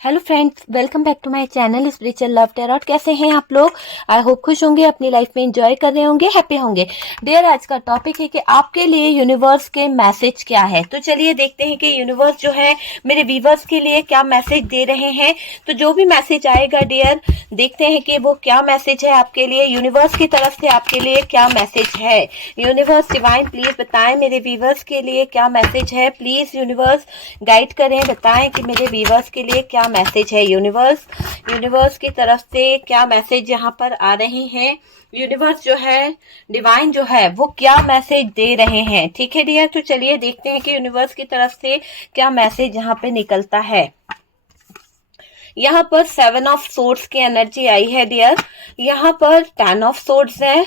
Hello friends, welcome back to my channel Spiritual Love Tarot. कैसे हैं आप लोग? आई होप खुश होंगे, अपनी लाइफ में एंजॉय कर रहे होंगे, हैप्पी होंगे। डियर, आज का टॉपिक है कि आपके लिए यूनिवर्स के मैसेज क्या है। तो चलिए देखते हैं कि यूनिवर्स जो है मेरे व्यूवर्स के लिए क्या मैसेज दे रहे हैं। तो जो भी मैसेज आएगा डियर, देखते हैं कि वो क्या मैसेज है आपके लिए। यूनिवर्स की तरफ से आपके लिए क्या मैसेज है। यूनिवर्स डिवाइन प्लीज बताएं मेरे व्यूवर्स के लिए क्या मैसेज है। प्लीज यूनिवर्स गाइड करें, बताएं कि मेरे व्यूवर्स के लिए क्या मैसेज है। यूनिवर्स की तरफ से क्या मैसेज यहाँ पर आ रहे हैं। यूनिवर्स जो है डिवाइन जो है वो क्या मैसेज दे रहे हैं। ठीक है डियर, तो चलिए देखते हैं कि यूनिवर्स की तरफ से क्या मैसेज यहाँ पे निकलता है। यहाँ पर 7 ऑफ सोर्ड्स की एनर्जी आई है डियर। यहाँ पर 10 ऑफ सोर्ड्स है।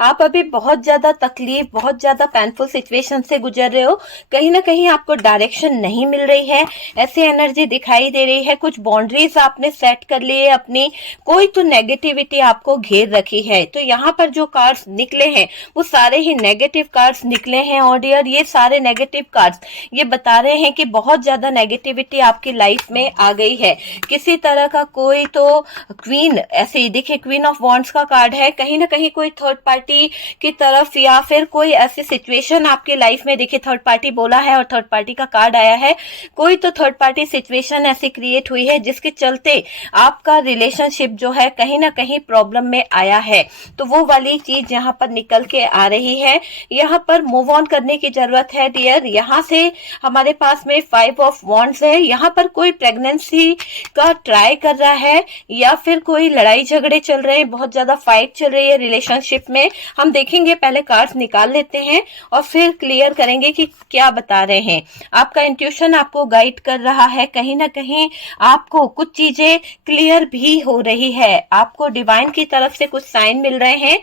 आप अभी बहुत ज्यादा तकलीफ, बहुत ज्यादा पेनफुल सिचुएशन से गुजर रहे हो। कहीं ना कहीं आपको डायरेक्शन नहीं मिल रही है, ऐसी एनर्जी दिखाई दे रही है। कुछ बाउंड्रीज आपने सेट कर लिए अपनी, कोई तो नेगेटिविटी आपको घेर रखी है। तो यहाँ पर जो कार्ड्स निकले हैं वो सारे ही नेगेटिव कार्ड्स निकले हैं। और डियर, ये सारे नेगेटिव कार्ड्स ये बता रहे हैं कि बहुत ज्यादा नेगेटिविटी आपकी लाइफ में आ गई है। किसी तरह का कोई तो क्वीन, ऐसे देखिए क्वीन ऑफ वॉन्ड्स का कार्ड है। कहीं ना कहीं कोई थर्ड पार्टी की तरफ या फिर कोई ऐसी सिचुएशन आपकी लाइफ में, देखिए थर्ड पार्टी बोला है और थर्ड पार्टी का कार्ड आया है। कोई तो थर्ड पार्टी सिचुएशन ऐसी क्रिएट हुई है जिसके चलते आपका रिलेशनशिप जो है कहीं ना कहीं प्रॉब्लम में आया है। तो वो वाली चीज यहाँ पर निकल के आ रही है। यहाँ पर मूव ऑन करने की जरूरत है डियर। यहाँ से हमारे पास में 5 ऑफ वॉन्ड्स है। यहाँ पर कोई प्रेगनेंसी का ट्राई कर रहा है या फिर कोई लड़ाई झगड़े चल रहे हैं, बहुत ज्यादा फाइट चल रही है रिलेशनशिप में। हम देखेंगे, पहले कार्ड्स निकाल लेते हैं और फिर क्लियर करेंगे कि क्या बता रहे हैं। आपका इंट्यूशन आपको गाइड कर रहा है। कहीं ना कहीं आपको कुछ चीजें क्लियर भी हो रही है। आपको डिवाइन की तरफ से कुछ साइन मिल रहे हैं।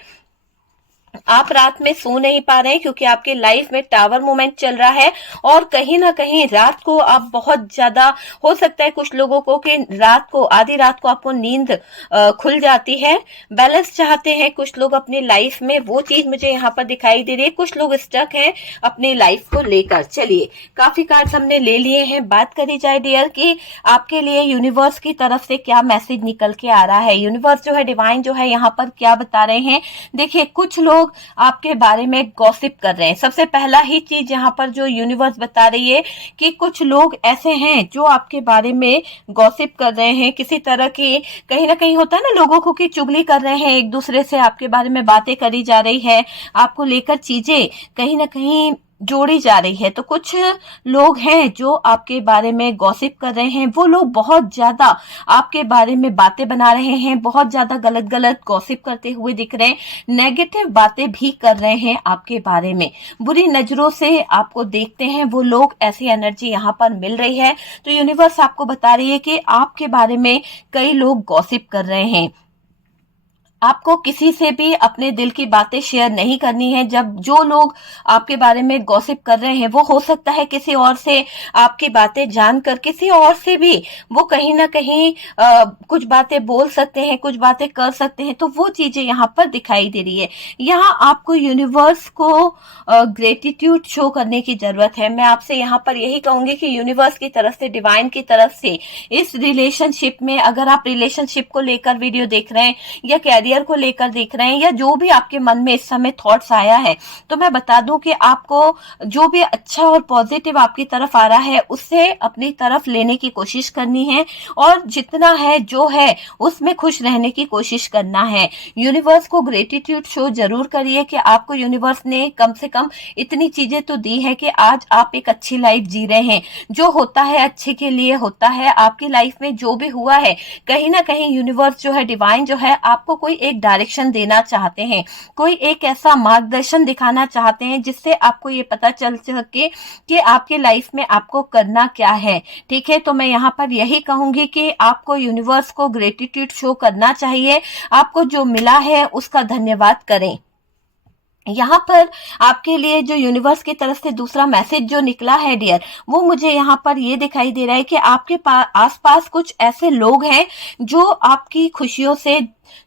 आप रात में सो नहीं पा रहे हैं क्योंकि आपकी लाइफ में टावर मोमेंट चल रहा है। और कहीं ना कहीं रात को आप बहुत ज्यादा, हो सकता है कुछ लोगों को कि रात को, आधी रात को आपको नींद खुल जाती है। बैलेंस चाहते हैं कुछ लोग अपनी लाइफ में, वो चीज मुझे यहाँ पर दिखाई दे रही है। कुछ लोग स्टक हैं अपनी लाइफ को लेकर। चलिए, काफी कार्ड्स हमने ले लिए हैं। बात करी जाए डियर कि आपके लिए यूनिवर्स की तरफ से क्या मैसेज निकल के आ रहा है। यूनिवर्स जो है डिवाइन जो है यहाँ पर क्या बता रहे हैं। देखिए, कुछ लोग आपके बारे में गॉसिप कर रहे हैं। सबसे पहला ही चीज यहाँ पर जो यूनिवर्स बता रही है कि कुछ लोग ऐसे हैं जो आपके बारे में गॉसिप कर रहे हैं। किसी तरह की, कहीं ना कहीं होता है ना लोगों को कि चुगली कर रहे हैं, एक दूसरे से आपके बारे में बातें करी जा रही है, आपको लेकर चीजें कहीं ना कहीं जोड़ी जा रही है। तो कुछ लोग हैं जो आपके बारे में गॉसिप कर रहे हैं। वो लोग बहुत ज्यादा आपके बारे में बातें बना रहे हैं, बहुत ज्यादा गलत गलत गॉसिप करते हुए दिख रहे हैं, नेगेटिव बातें भी कर रहे हैं आपके बारे में, बुरी नजरों से आपको देखते हैं वो लोग। ऐसी एनर्जी यहाँ पर मिल रही है। तो यूनिवर्स आपको बता रही है कि आपके बारे में कई लोग गॉसिप कर रहे हैं। आपको किसी से भी अपने दिल की बातें शेयर नहीं करनी है। जब जो लोग आपके बारे में गॉसिप कर रहे हैं वो हो सकता है किसी और से आपकी बातें जानकर किसी और से भी वो कहीं ना कहीं कुछ बातें बोल सकते हैं, कुछ बातें कर सकते हैं। तो वो चीजें यहाँ पर दिखाई दे रही है। यहाँ आपको यूनिवर्स को ग्रेटिट्यूड शो करने की जरूरत है। मैं आपसे यहाँ पर यही कहूंगी कि यूनिवर्स की तरफ से, डिवाइन की तरफ से, इस रिलेशनशिप में, अगर आप रिलेशनशिप को लेकर वीडियो देख रहे हैं या करियर को लेकर देख रहे हैं या जो भी आपके मन में इस समय थॉट्स आया है, तो मैं बता दूं कि आपको जो भी अच्छा और पॉजिटिव आपकी तरफ आ रहा है उससे अपनी तरफ लेने की कोशिश करनी है और जितना है जो है उसमें खुश रहने की कोशिश करना है। यूनिवर्स को ग्रेटिट्यूड शो जरूर करिए कि आपको यूनिवर्स ने कम से कम इतनी चीजें तो दी है कि आज आप एक अच्छी लाइफ जी रहे हैं। जो होता है अच्छे के लिए होता है। आपकी लाइफ में जो भी हुआ है, कहीं ना कहीं यूनिवर्स जो है, डिवाइन जो है, आपको कोई एक डायरेक्शन देना चाहते हैं, कोई एक ऐसा मार्गदर्शन दिखाना चाहते हैं जिससे आपको ये पता चल सके कि आपके लाइफ में आपको करना क्या है। ठीक है, तो मैं यहाँ पर यही कहूंगी कि आपको यूनिवर्स को ग्रेटिट्यूड शो करना चाहिए। आपको जो मिला है उसका धन्यवाद करें। यहाँ पर आपके लिए जो यूनिवर्स की तरफ से दूसरा मैसेज जो निकला है डियर, वो मुझे यहाँ पर ये दिखाई दे रहा है कि आपके आसपास कुछ ऐसे लोग हैं जो आपकी खुशियों से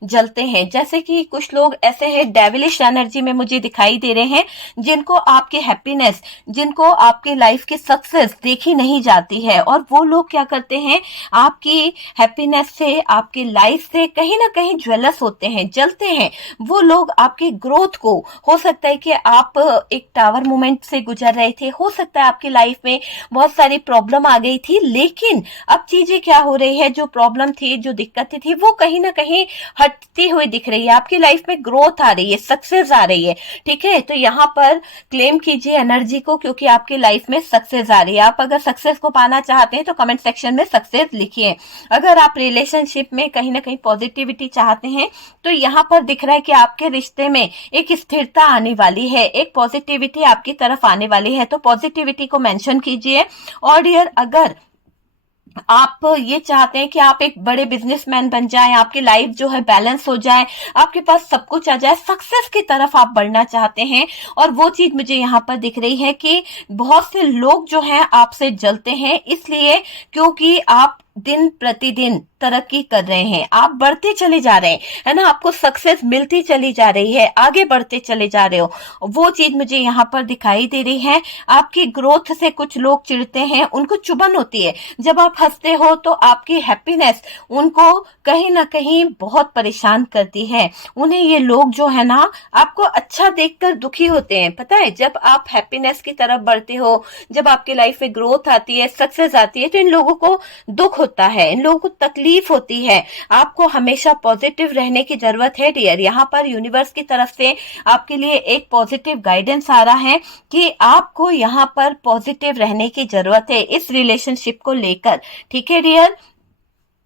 जलते हैं। जैसे कि कुछ लोग ऐसे हैं डेविलिश एनर्जी में मुझे दिखाई दे रहे हैं, जिनको आपकी हैप्पीनेस, जिनको आपके लाइफ की सक्सेस देखी नहीं जाती है, और वो लोग क्या करते हैं, आपकी हैप्पीनेस से, आपकी लाइफ से कहीं ना कहीं ज्वेलस होते हैं, जलते हैं। वो लोग आपकी ग्रोथ को, हो सकता है कि आप एक टावर मोमेंट से गुजर रहे थे, हो सकता है आपकी लाइफ में बहुत सारी प्रॉब्लम आ गई थी, लेकिन अब चीजें क्या हो रही है, जो प्रॉब्लम थी, जो दिक्कतें थी, वो कहीं ना कहीं हटती हुई दिख रही है। आपकी लाइफ में ग्रोथ आ रही है, सक्सेस आ रही है। ठीक है, तो यहाँ पर क्लेम कीजिए एनर्जी को, क्योंकि आपकी लाइफ में सक्सेस आ रही है। आप अगर सक्सेस को पाना चाहते हैं तो कमेंट सेक्शन में सक्सेस लिखिए। अगर आप रिलेशनशिप में कहीं ना कहीं पॉजिटिविटी चाहते हैं तो यहाँ पर दिख रहा है कि आपके रिश्ते में एक स्थिरता आने वाली है, एक पॉजिटिविटी आपकी तरफ आने वाली है। तो पॉजिटिविटी को मेंशन कीजिए। और डियर, अगर आप ये चाहते हैं कि आप एक बड़े बिजनेसमैन बन जाएं, आपकी लाइफ जो है बैलेंस हो जाए, आपके पास सब कुछ आ जाए, सक्सेस की तरफ आप बढ़ना चाहते हैं, और वो चीज मुझे यहाँ पर दिख रही है कि बहुत से लोग जो हैं आपसे जलते हैं, इसलिए क्योंकि आप दिन प्रतिदिन तरक्की कर रहे हैं, आप बढ़ते चले जा रहे हैं, है ना, आपको सक्सेस मिलती चली जा रही है, आगे बढ़ते चले जा रहे हो। वो चीज मुझे यहाँ पर दिखाई दे रही है। आपकी ग्रोथ से कुछ लोग चिढ़ते हैं, उनको चुभन होती है। जब आप हंसते हो तो आपकी हैप्पीनेस उनको कहीं ना कहीं बहुत परेशान करती है। उन्हें ये लोग जो है ना, आपको अच्छा देखकर दुखी होते हैं। पता है, जब आप हैप्पीनेस की तरफ बढ़ते हो, जब आपकी लाइफ में ग्रोथ आती है, सक्सेस आती है, तो इन लोगों को दुख होता है, इन लोगों को तकलीफ होती है। आपको हमेशा पॉजिटिव रहने की जरूरत है डियर। यहाँ पर यूनिवर्स की तरफ से आपके लिए एक पॉजिटिव गाइडेंस आ रहा है कि आपको यहाँ पर पॉजिटिव रहने की जरूरत है इस रिलेशनशिप को लेकर। ठीक है डियर,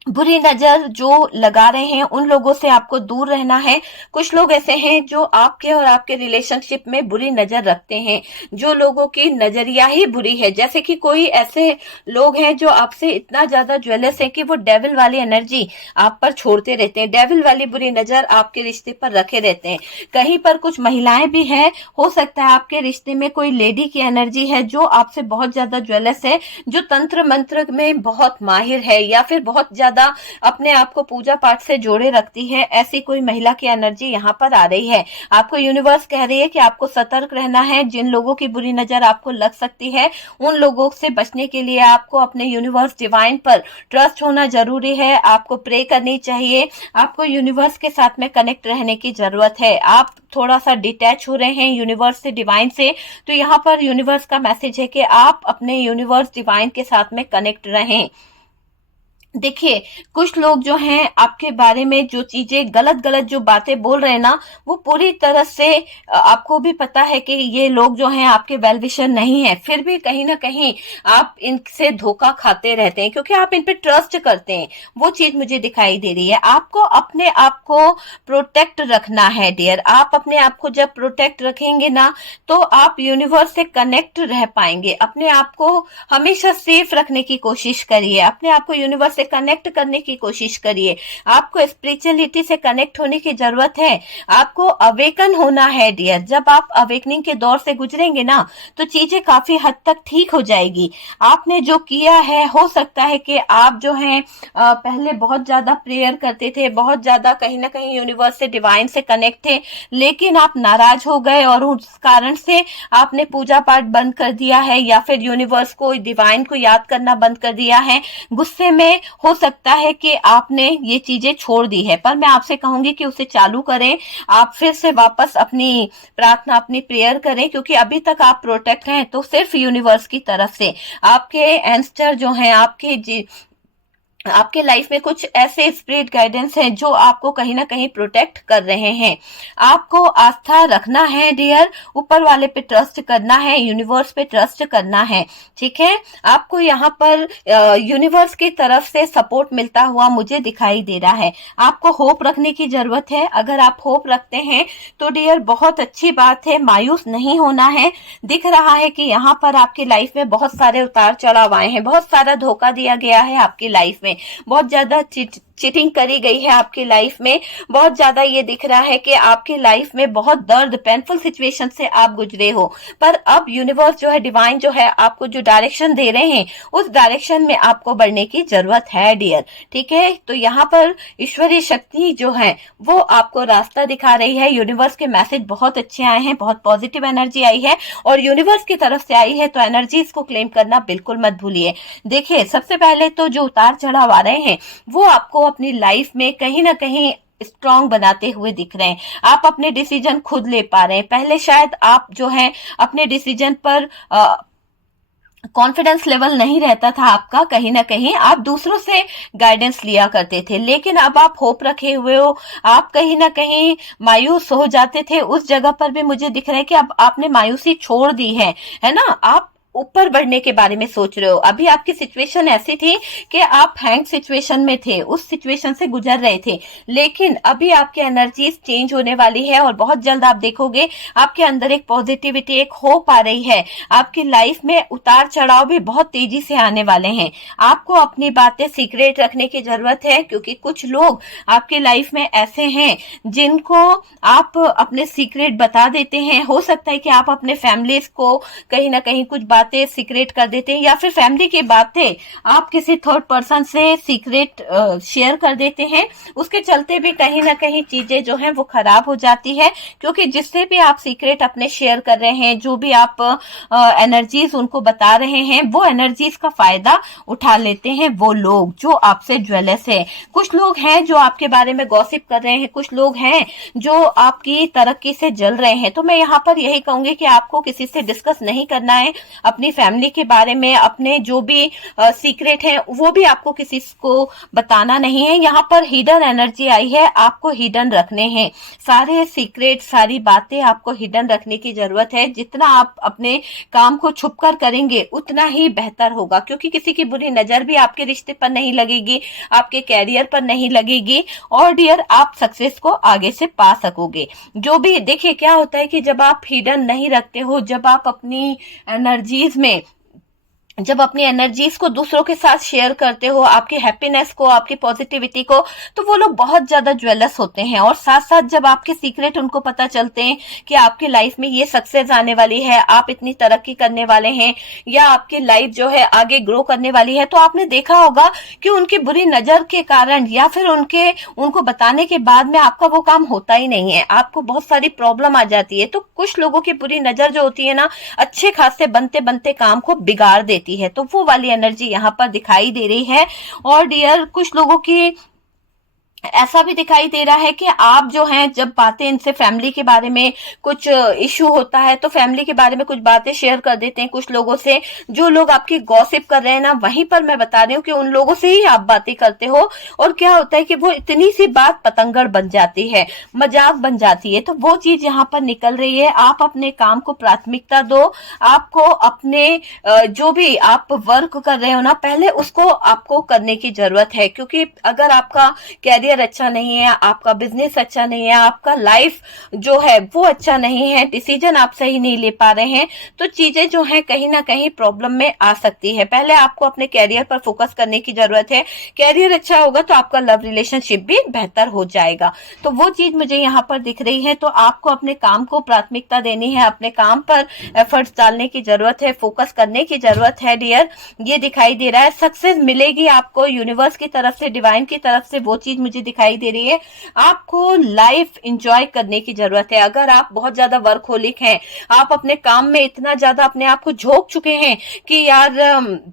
बुरी नजर जो लगा रहे हैं उन लोगों से आपको दूर रहना है। कुछ लोग ऐसे हैं जो आपके और आपके रिलेशनशिप में बुरी नजर रखते हैं, जो लोगों की नजरिया ही बुरी है। जैसे कि कोई ऐसे लोग हैं जो आपसे इतना ज्यादा ज्वेलस है कि वो डेविल वाली एनर्जी आप पर छोड़ते रहते हैं, डेविल वाली बुरी नजर आपके रिश्ते पर रखे रहते हैं। कहीं पर कुछ महिलाएं भी है, हो सकता है आपके रिश्ते में कोई लेडी की एनर्जी है जो आपसे बहुत ज्यादा ज्वेलस है, जो तंत्र मंत्र में बहुत माहिर है, या फिर बहुत ज्यादा अपने आप को पूजा पाठ से जोड़े रखती है। ऐसी कोई महिला की एनर्जी यहाँ पर आ रही है। आपको यूनिवर्स कह रही है कि आपको सतर्क रहना है। जिन लोगों की बुरी नजर आपको लग सकती है, उन लोगों से बचने के लिए आपको अपने यूनिवर्स डिवाइन पर ट्रस्ट होना जरूरी है। आपको प्रे करनी चाहिए, आपको यूनिवर्स के साथ में कनेक्ट रहने की जरूरत है। आप थोड़ा सा डिटैच हो रहे हैं यूनिवर्स से, डिवाइन से, तो यहाँ पर यूनिवर्स का मैसेज है कि आप अपने यूनिवर्स डिवाइन के साथ में कनेक्ट रहें। देखिए, कुछ लोग जो हैं आपके बारे में जो चीजें गलत गलत जो बातें बोल रहे हैं ना, वो पूरी तरह से आपको भी पता है कि ये लोग जो हैं आपके वेल विशर नहीं है, फिर भी कहीं ना कहीं आप इनसे धोखा खाते रहते हैं क्योंकि आप इन पे ट्रस्ट करते हैं। वो चीज मुझे दिखाई दे रही है। आपको अपने आप को प्रोटेक्ट रखना है डियर। आप अपने आप को जब प्रोटेक्ट रखेंगे ना, तो आप यूनिवर्स से कनेक्ट रह पाएंगे। अपने आप को हमेशा सेफ रखने की कोशिश करिए, अपने आप को यूनिवर्स कनेक्ट करने की कोशिश करिए। आपको स्पिरिचुअलिटी से कनेक्ट होने की जरूरत है, आपको अवेकन होना है डियर। जब आप अवेकनिंग के दौर से गुजरेंगे ना, तो चीजें काफी हद तक ठीक हो जाएगी। आपने जो किया है, हो सकता है कि आप जो हैं पहले बहुत ज्यादा प्रेयर करते थे, बहुत ज्यादा कहीं ना कहीं यूनिवर्स से, डिवाइन से कनेक्ट थे, लेकिन आप नाराज हो गए और उस कारण से आपने पूजा पाठ बंद कर दिया है, या फिर यूनिवर्स को, डिवाइन को याद करना बंद कर दिया है। गुस्से में हो सकता है कि आपने ये चीजें छोड़ दी है, पर मैं आपसे कहूंगी कि उसे चालू करें। आप फिर से वापस अपनी प्रार्थना, अपनी प्रेयर करें, क्योंकि अभी तक आप प्रोटेक्ट हैं तो सिर्फ यूनिवर्स की तरफ से। आपके एंस्टर जो हैं, आपके लाइफ में कुछ ऐसे स्पिरिट गाइडेंस हैं जो आपको कहीं ना कहीं प्रोटेक्ट कर रहे हैं। आपको आस्था रखना है डियर, ऊपर वाले पे ट्रस्ट करना है, यूनिवर्स पे ट्रस्ट करना है। ठीक है, आपको यहाँ पर यूनिवर्स की तरफ से सपोर्ट मिलता हुआ मुझे दिखाई दे रहा है। आपको होप रखने की जरूरत है। अगर आप होप रखते हैं तो डियर बहुत अच्छी बात है, मायूस नहीं होना है। दिख रहा है कि यहाँ पर आपकी लाइफ में बहुत सारे उतार चढ़ाव आए हैं, बहुत सारा धोखा दिया गया है आपकी लाइफ में, बहुत ज्यादा चीटिंग करी गई है आपकी लाइफ में। बहुत ज्यादा ये दिख रहा है कि आपकी लाइफ में बहुत दर्द पेनफुल सिचुएशन से आप गुजरे हो, पर अब यूनिवर्स जो है, डिवाइन जो है, आपको जो डायरेक्शन दे रहे हैं उस डायरेक्शन में आपको बढ़ने की जरूरत है डियर। ठीक है, तो यहाँ पर ईश्वरीय शक्ति जो है वो आपको रास्ता दिखा रही है। यूनिवर्स के मैसेज बहुत अच्छे आए हैं, बहुत पॉजिटिव एनर्जी आई है और यूनिवर्स की तरफ से आई है, तो एनर्जीज को क्लेम करना बिल्कुल मत भूलिए। देखिए, सबसे पहले तो जो उतार चढ़ाव आ रहे हैं वो आपको अपनी लाइफ में कहीं ना कहीं स्ट्रांग बनाते हुए दिख रहे हैं। आप अपने डिसीजन खुद ले पा रहे हैं। पहले शायद आप जो है अपने डिसीजन पर कॉन्फिडेंस लेवल नहीं रहता था आपका, कहीं ना कहीं आप दूसरों से गाइडेंस लिया करते थे, लेकिन अब आप होप रखे हुए हो। आप कहीं ना कहीं मायूस हो जाते थे, उस जगह पर भी मुझे दिख रहा है कि अब आपने मायूसी छोड़ दी है ना। आप ऊपर बढ़ने के बारे में सोच रहे हो। अभी आपकी सिचुएशन ऐसी थी कि आप हैंग सिचुएशन में थे, उस सिचुएशन से गुजर रहे थे, लेकिन अभी आपकी एनर्जीज चेंज होने वाली है और बहुत जल्द आप देखोगे आपके अंदर एक पॉजिटिविटी, एक होप आ रही है। आपकी लाइफ में उतार चढ़ाव भी बहुत तेजी से आने वाले हैं। आपको अपनी बातें सीक्रेट रखने की जरूरत है, क्योंकि कुछ लोग आपकी लाइफ में ऐसे हैं जिनको आप अपने सीक्रेट बता देते हैं। हो सकता है कि आप अपने फैमिलीज को कहीं ना कहीं कुछ बातें सीक्रेट कर देते हैं, या फिर फैमिली की बातें आप किसी थर्ड पर्सन से सीक्रेट शेयर कर देते हैं। उसके चलते भी कहीं ना कहीं चीजें जो हैं वो खराब हो जाती है, क्योंकि जिससे भी आप सीक्रेट अपने शेयर कर रहे हैं, जो भी आप एनर्जीज उनको बता रहे हैं, वो एनर्जीज का फायदा उठा लेते हैं वो लोग जो आपसे ज्वेलस है। कुछ लोग हैं जो आपके बारे में गॉसिप कर रहे हैं, कुछ लोग हैं जो आपकी तरक्की से जल रहे हैं। तो मैं यहाँ पर यही कहूंगी कि आपको किसी से डिस्कस नहीं करना है अपनी फैमिली के बारे में, अपने जो भी सीक्रेट है वो भी आपको किसी को बताना नहीं है। यहाँ पर हिडन एनर्जी आई है, आपको हिडन रखने हैं सारे सीक्रेट, सारी बातें आपको हिडन रखने की जरूरत है। जितना आप अपने काम को छुपकर करेंगे उतना ही बेहतर होगा, क्योंकि किसी की बुरी नजर भी आपके रिश्ते पर नहीं लगेगी, आपके कैरियर पर नहीं लगेगी और डियर आप सक्सेस को आगे से पा सकोगे। जो भी देखिए, क्या होता है कि जब आप हिडन नहीं रखते हो, जब आप अपनी एनर्जीज में, जब अपनी एनर्जीज को दूसरों के साथ शेयर करते हो, आपकी हैप्पीनेस को, आपकी पॉजिटिविटी को, तो वो लोग बहुत ज्यादा ज्वेलस होते हैं। और साथ साथ जब आपके सीक्रेट उनको पता चलते हैं कि आपकी लाइफ में ये सक्सेस आने वाली है, आप इतनी तरक्की करने वाले हैं, या आपकी लाइफ जो है आगे ग्रो करने वाली है, तो आपने देखा होगा कि उनकी बुरी नजर के कारण या फिर उनको बताने के बाद में आपका वो काम होता ही नहीं है, आपको बहुत सारी प्रॉब्लम आ जाती है। तो कुछ लोगों की बुरी नजर जो होती है ना, अच्छे खासे बनते बनते काम को बिगाड़ देती है। तो वो वाली एनर्जी यहाँ पर दिखाई दे रही है। और डियर, कुछ लोगों की ऐसा भी दिखाई दे रहा है कि आप जो हैं, जब बातें इनसे फैमिली के बारे में कुछ इश्यू होता है तो फैमिली के बारे में कुछ बातें शेयर कर देते हैं कुछ लोगों से। जो लोग आपकी गॉसिप कर रहे हैं ना, वहीं पर मैं बता रही हूँ कि उन लोगों से ही आप बातें करते हो, और क्या होता है कि वो इतनी सी बात पतंगड़ बन जाती है, मजाक बन जाती है। तो वो चीज यहाँ पर निकल रही है। आप अपने काम को प्राथमिकता दो, आपको अपने जो भी आप वर्क कर रहे हो ना, पहले उसको आपको करने की जरूरत है, क्योंकि अगर आपका कैरियर अच्छा नहीं है, आपका बिजनेस अच्छा नहीं है, आपका लाइफ जो है वो अच्छा नहीं है, डिसीजन आप सही नहीं ले पा रहे हैं, तो चीजें जो है कहीं ना कहीं प्रॉब्लम में आ सकती है। पहले आपको अपने कैरियर पर फोकस करने की जरूरत है। कैरियर अच्छा होगा तो आपका लव रिलेशनशिप भी बेहतर हो जाएगा। तो वो चीज मुझे यहाँ पर दिख रही है। तो आपको अपने काम को प्राथमिकता देनी है, अपने काम पर एफर्ट्स डालने की जरूरत है, फोकस करने की जरूरत है डियर। ये दिखाई दे रहा है, सक्सेस मिलेगी आपको यूनिवर्स की तरफ से, डिवाइन की तरफ से, वो चीज मुझे दिखाई दे रही है। आपको लाइफ एंजॉय करने की जरूरत है। अगर आप बहुत ज्यादा वर्कहोलिक हैं, आप अपने काम में इतना ज्यादा अपने आप को झोंक चुके हैं कि यार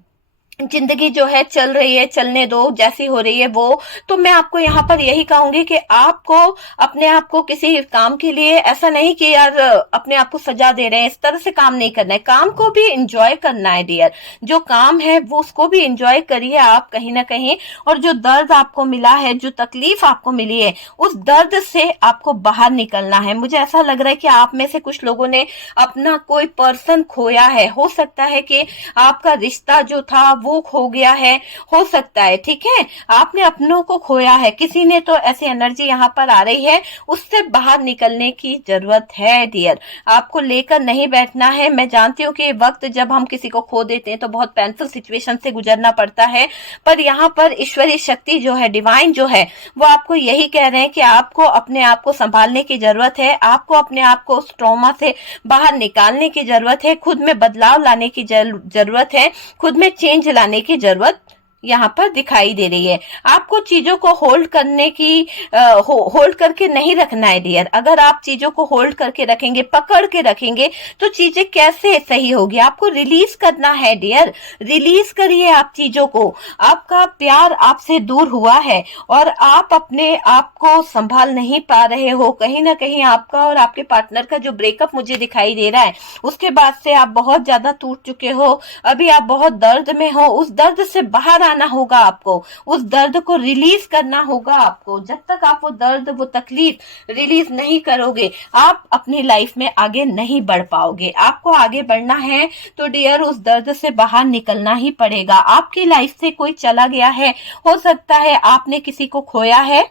जिंदगी जो है चल रही है, चलने दो, जैसी हो रही है वो, तो मैं आपको यहाँ पर यही कहूंगी कि आपको अपने आप को किसी काम के लिए ऐसा नहीं कि यार अपने आप को सजा दे रहे हैं, इस तरह से काम नहीं करना है। काम को भी एंजॉय करना है डियर। जो काम है वो उसको भी एंजॉय करिए आप कहीं ना कहीं। और जो दर्द आपको मिला है, जो तकलीफ आपको मिली है, उस दर्द से आपको बाहर निकलना है। मुझे ऐसा लग रहा है कि आप में से कुछ लोगों ने अपना कोई पर्सन खोया है। हो सकता है कि आपका रिश्ता जो था वो खो गया है, हो सकता है, ठीक है, आपने अपनों को खोया है, किसी ने तो ऐसी एनर्जी यहाँ पर आ रही है, उससे बाहर निकलने की जरूरत है डियर। आपको लेकर नहीं बैठना है। मैं जानती हूँ कि वक्त जब हम किसी को खो देते हैं तो बहुत पेनफुल सिचुएशन से गुजरना पड़ता है, पर यहाँ पर ईश्वरीय शक्ति जो है, डिवाइन जो है, वो आपको यही कह रहे हैं कि आपको अपने आप को संभालने की जरूरत है, आपको अपने आप को उस ट्रॉमा से बाहर निकालने की जरूरत है, खुद में बदलाव लाने की जरूरत है, खुद में चेंज लाने की जरूरत यहाँ पर दिखाई दे रही है। आपको चीजों को होल्ड करने की होल्ड करके नहीं रखना है डियर। अगर आप चीजों को होल्ड करके रखेंगे, पकड़ के रखेंगे, तो चीजें कैसे सही होगी। आपको रिलीज करना है डियर, रिलीज करिए आप चीजों को। आपका प्यार आपसे दूर हुआ है और आप अपने आप को संभाल नहीं पा रहे हो। कहीं ना कहीं आपका और आपके पार्टनर का जो ब्रेकअप मुझे दिखाई दे रहा है, उसके बाद से आप बहुत ज्यादा टूट चुके हो, अभी आप बहुत दर्द में हो। उस दर्द से बाहर आना होगा आपको, उस दर्द को रिलीज करना होगा आपको। जब तक आप वो दर्द, वो तकलीफ रिलीज नहीं करोगे, आप अपनी लाइफ में आगे नहीं बढ़ पाओगे। आपको आगे बढ़ना है तो डियर उस दर्द से बाहर निकलना ही पड़ेगा। आपकी लाइफ से कोई चला गया है, हो सकता है आपने किसी को खोया है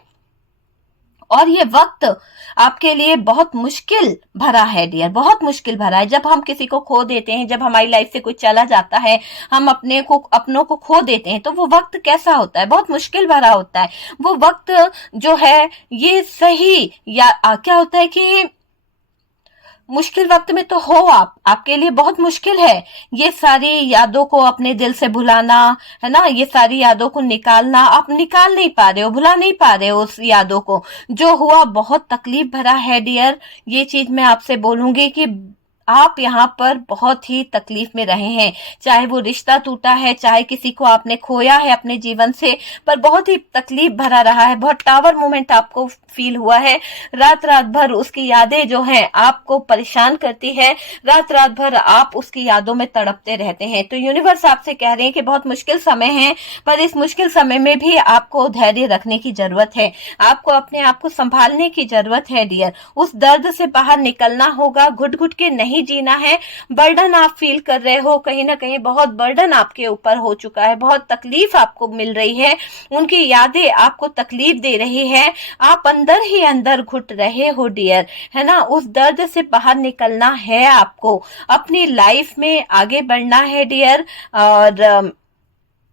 और ये वक्त आपके लिए बहुत मुश्किल भरा है डियर, बहुत मुश्किल भरा है। जब हम किसी को खो देते हैं, जब हमारी लाइफ से कोई चला जाता है, हम अपनों को खो देते हैं, तो वो वक्त कैसा होता है, बहुत मुश्किल भरा होता है। वो वक्त जो है ये सही या क्या होता है कि मुश्किल वक्त में तो हो आपके लिए बहुत मुश्किल है ये सारी यादों को अपने दिल से भुलाना, है ना, ये सारी यादों को निकालना। आप निकाल नहीं पा रहे हो, भुला नहीं पा रहे हो उस यादों को। जो हुआ बहुत तकलीफ भरा है डियर। ये चीज मैं आपसे बोलूंगी कि आप यहाँ पर बहुत ही तकलीफ में रहे हैं, चाहे वो रिश्ता टूटा है, चाहे किसी को आपने खोया है अपने जीवन से, पर बहुत ही तकलीफ भरा रहा है। बहुत टावर मोमेंट आपको फील हुआ है। रात रात भर उसकी यादें जो हैं आपको परेशान करती है, रात रात भर आप उसकी यादों में तड़पते रहते हैं। तो यूनिवर्स आपसे कह रहे हैं कि बहुत मुश्किल समय है, पर इस मुश्किल समय में भी आपको धैर्य रखने की जरूरत है, आपको अपने आप को संभालने की जरूरत है डियर। उस दर्द से बाहर निकलना होगा, घुट घुट के नहीं जीना है। बर्डन आप फील कर रहे हो, कहीं ना कहीं बहुत बर्डन आपके ऊपर हो चुका है, बहुत तकलीफ आपको मिल रही है, उनकी यादें आपको तकलीफ दे रही है, आप अंदर ही अंदर घुट रहे हो डियर, है ना। उस दर्द से बाहर निकलना है आपको, अपनी लाइफ में आगे बढ़ना है डियर। और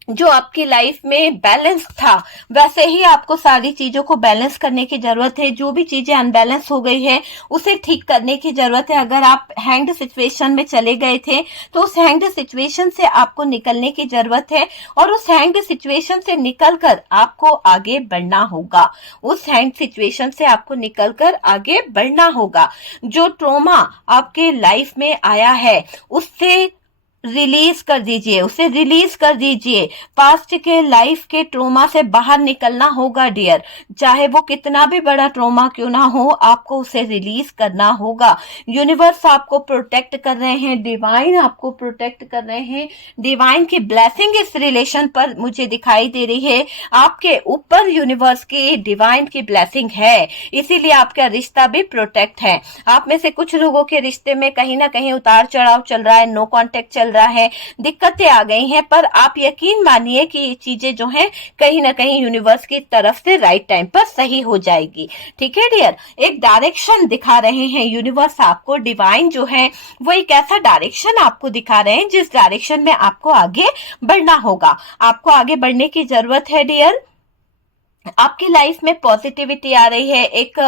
जो आपकी लाइफ में बैलेंस था, वैसे ही आपको सारी चीजों को बैलेंस करने की जरूरत है। जो भी चीजें अनबैलेंस हो गई है उसे ठीक करने की जरूरत है। अगर आप हैंग्ड सिचुएशन में चले गए थे तो उस हैंग्ड सिचुएशन से आपको निकलने की जरूरत है, और उस हैंग्ड सिचुएशन से निकलकर आपको आगे बढ़ना होगा। उस हैंग्ड सिचुएशन से आपको निकलकर आगे बढ़ना होगा। जो ट्रॉमा आपके लाइफ में आया है उससे रिलीज कर दीजिए, उसे रिलीज कर दीजिए। पास्ट के लाइफ के ट्रोमा से बाहर निकलना होगा डियर, चाहे वो कितना भी बड़ा ट्रोमा क्यों ना हो, आपको उसे रिलीज करना होगा। यूनिवर्स आपको प्रोटेक्ट कर रहे हैं, डिवाइन आपको प्रोटेक्ट कर रहे हैं। डिवाइन की ब्लेसिंग इस रिलेशन पर मुझे दिखाई दे रही है। आपके ऊपर यूनिवर्स की, डिवाइन की ब्लेसिंग है, इसीलिए आपका रिश्ता भी प्रोटेक्ट है। आप में से कुछ लोगों के रिश्ते में कहीं ना कहीं उतार चढ़ाव चल रहा है, नो कांटेक्ट चल रहा है, दिक्कतें आ गई हैं, पर आप यकीन मानिए कि ये चीजें जो हैं कहीं ना कहीं यूनिवर्स की तरफ से राइट टाइम पर सही हो जाएगी। ठीक है डियर, एक डायरेक्शन दिखा रहे हैं यूनिवर्स आपको, डिवाइन जो है वो एक ऐसा डायरेक्शन आपको दिखा रहे हैं जिस डायरेक्शन में आपको आगे बढ़ना होगा। आपको आगे बढ़ने की जरूरत है डियर। आपकी लाइफ में पॉजिटिविटी आ रही है, एक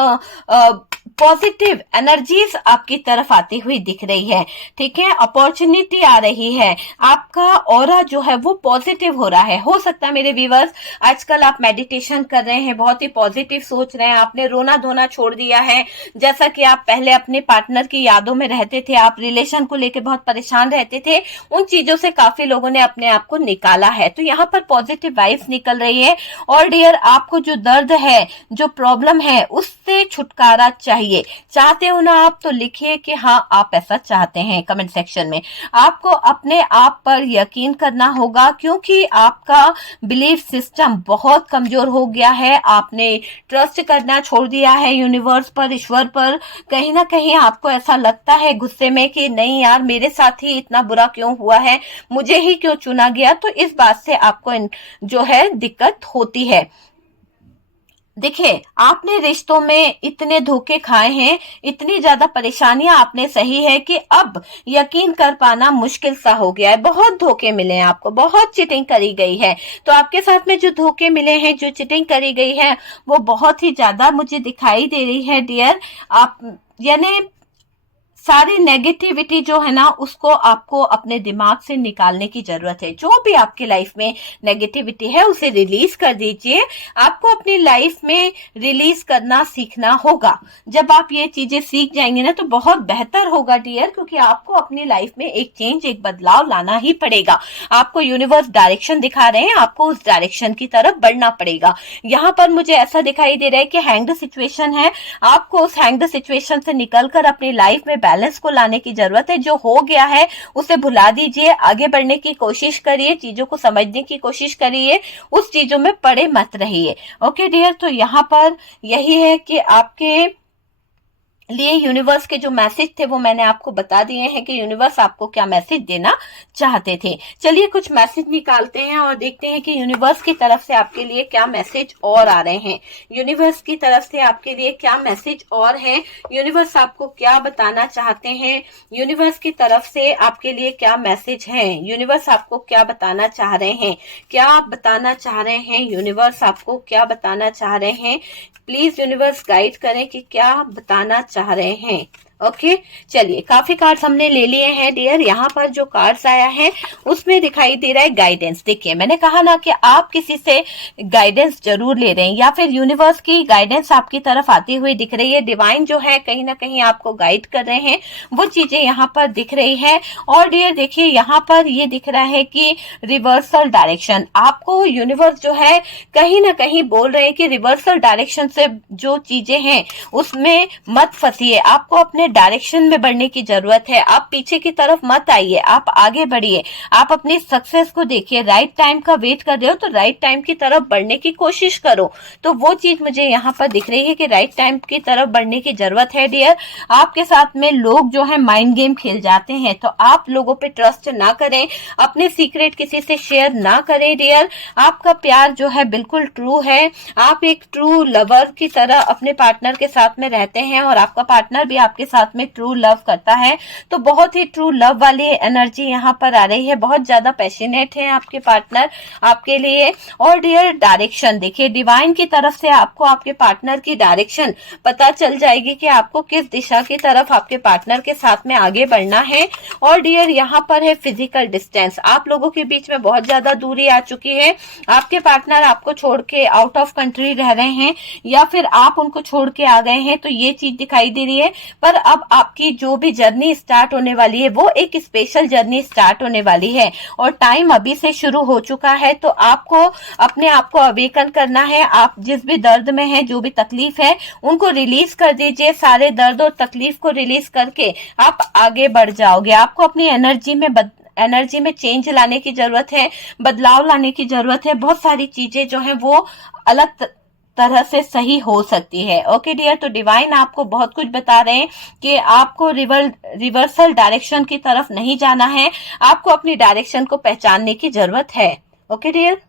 पॉजिटिव एनर्जीज आपकी तरफ आती हुई दिख रही है। ठीक है, अपॉर्चुनिटी आ रही है, आपका ऑरा जो है वो पॉजिटिव हो रहा है। हो सकता है मेरे व्यूअर्स आजकल आप मेडिटेशन कर रहे हैं, बहुत ही पॉजिटिव सोच रहे हैं, आपने रोना धोना छोड़ दिया है। जैसा कि आप पहले अपने पार्टनर की यादों में रहते थे, आप रिलेशन को लेकर बहुत परेशान रहते थे, उन चीजों से काफी लोगों ने अपने आप को निकाला है। तो यहाँ पर पॉजिटिव वाइब्स निकल रही है। और डियर, आपको जो दर्द है, जो प्रॉब्लम है, उससे छुटकारा चाहिए। करिए। चाहते हो ना आप, तो लिखिए कि हाँ आप ऐसा चाहते हैं कमेंट सेक्शन में। आपको अपने आप पर यकीन करना होगा, क्योंकि आपका बिलीफ सिस्टम बहुत कमजोर हो गया है। आपने ट्रस्ट करना छोड़ दिया है यूनिवर्स पर, ईश्वर पर। कहीं ना कहीं आपको ऐसा लगता है गुस्से में कि नहीं यार, मेरे साथ ही इतना बुरा क्यों हुआ है, मुझे ही क्यों चुना गया। तो इस बात से आपको जो है दिक्कत होती है। देखिए, आपने रिश्तों में इतने धोखे खाए हैं, इतनी ज्यादा परेशानियां आपने सही है कि अब यकीन कर पाना मुश्किल सा हो गया है। बहुत धोखे मिले हैं आपको, बहुत चीटिंग करी गई है। तो आपके साथ में जो धोखे मिले हैं, जो चीटिंग करी गई है, वो बहुत ही ज्यादा मुझे दिखाई दे रही है डियर। आप यानी सारी नेगेटिविटी जो है ना, उसको आपको अपने दिमाग से निकालने की जरूरत है। जो भी आपकी लाइफ में नेगेटिविटी है, उसे रिलीज कर दीजिए। आपको अपनी लाइफ में रिलीज करना सीखना होगा। जब आप ये चीजें सीख जाएंगे ना, तो बहुत बेहतर होगा डियर, क्योंकि आपको अपनी लाइफ में एक चेंज, एक बदलाव लाना ही पड़ेगा। आपको यूनिवर्स डायरेक्शन दिखा रहे हैं, आपको उस डायरेक्शन की तरफ बढ़ना पड़ेगा। यहाँ पर मुझे ऐसा दिखाई दे रहा है कि हैंग्ड सिचुएशन है। आपको उस हैंग्ड सिचुएशन से निकलकर अपनी लाइफ में बैलेंस को लाने की जरूरत है। जो हो गया है उसे भुला दीजिए, आगे बढ़ने की कोशिश करिए, चीजों को समझने की कोशिश करिए, उस चीजों में पड़े मत रहिए। ओके डियर, तो यहाँ पर यही है कि आपके लिए यूनिवर्स के जो मैसेज थे वो मैंने आपको बता दिए हैं कि यूनिवर्स आपको क्या मैसेज देना चाहते थे। चलिए कुछ मैसेज निकालते हैं और देखते हैं कि यूनिवर्स की तरफ से आपके लिए क्या मैसेज और आ रहे हैं। यूनिवर्स की तरफ से आपके लिए क्या मैसेज और है, यूनिवर्स आपको क्या बताना चाहते हैं, यूनिवर्स की तरफ से आपके लिए क्या मैसेज है, यूनिवर्स आपको क्या बताना चाह रहे हैं, क्या आप बताना चाह रहे हैं, यूनिवर्स आपको क्या बताना चाह रहे हैं। प्लीज यूनिवर्स गाइड करें कि क्या बताना चाह रहे हैं। ओके, चलिए काफी कार्ड्स हमने ले लिए हैं डियर। यहाँ पर जो कार्ड्स आया है उसमें दिखाई दे रहा है गाइडेंस। देखिए, मैंने कहा ना कि आप किसी से गाइडेंस जरूर ले रहे हैं, या फिर यूनिवर्स की गाइडेंस आपकी तरफ आती हुई दिख रही है। डिवाइन जो है कहीं ना कहीं आपको गाइड कर रहे हैं, वो चीजें यहाँ पर दिख रही है। और डियर देखिए, यहाँ पर ये दिख रहा है कि रिवर्सल डायरेक्शन, आपको यूनिवर्स जो है कहीं ना कहीं बोल रहे हैं कि रिवर्सल डायरेक्शन से जो चीजें हैं उसमें मत फंसिए। आपको अपने डायरेक्शन में बढ़ने की जरूरत है। आप पीछे की तरफ मत आइए, आप आगे बढ़िए। आप अपनी सक्सेस को देखिए। राइट टाइम का वेट कर रहे हो तो राइट टाइम की तरफ बढ़ने की कोशिश करो। तो वो चीज मुझे यहाँ पर दिख रही है कि राइट टाइम की तरफ बढ़ने की जरूरत है डियर। आपके साथ में लोग जो है माइंड गेम खेल जाते हैं, तो आप लोगों पे ट्रस्ट ना करें, अपने सीक्रेट किसी से शेयर ना करें डियर। आपका प्यार जो है बिल्कुल ट्रू है। आप एक ट्रू लवर की तरह अपने पार्टनर के साथ में रहते हैं, और आपका पार्टनर भी आपके साथ में ट्रू लव करता है। तो बहुत ही ट्रू लव वाली एनर्जी यहाँ पर आ रही है। बहुत ज्यादा पैशनेट है आपके पार्टनर आपके लिए। और डियर डायरेक्शन देखिए, डिवाइन की तरफ से आपको आपके पार्टनर की डायरेक्शन पता चल जाएगी कि आपको किस दिशा की तरफ आपके पार्टनर के साथ में आगे बढ़ना है। और डियर यहाँ पर है फिजिकल डिस्टेंस, आप लोगों के बीच में बहुत ज्यादा दूरी आ चुकी है। आपके पार्टनर आपको छोड़ के आउट ऑफ कंट्री रह रहे हैं, या फिर आप उनको छोड़ के आ गए हैं, तो ये चीज दिखाई दे रही है। पर अब आपकी जो भी जर्नी स्टार्ट होने वाली है, वो एक स्पेशल जर्नी स्टार्ट होने वाली है, और टाइम अभी से शुरू हो चुका है। तो आपको अपने आप को अवेकन करना है। आप जिस भी दर्द में हैं, जो भी तकलीफ है, उनको रिलीज कर दीजिए। सारे दर्द और तकलीफ को रिलीज करके आप आगे बढ़ जाओगे। आपको अपनी एनर्जी में चेंज लाने की जरूरत है, बदलाव लाने की जरूरत है। बहुत सारी चीजें जो है वो अलग तरह से सही हो सकती है। ओके डियर, तो डिवाइन आपको बहुत कुछ बता रहे हैं कि आपको रिवर्सल डायरेक्शन की तरफ नहीं जाना है, आपको अपनी डायरेक्शन को पहचानने की जरूरत है। Okay dear.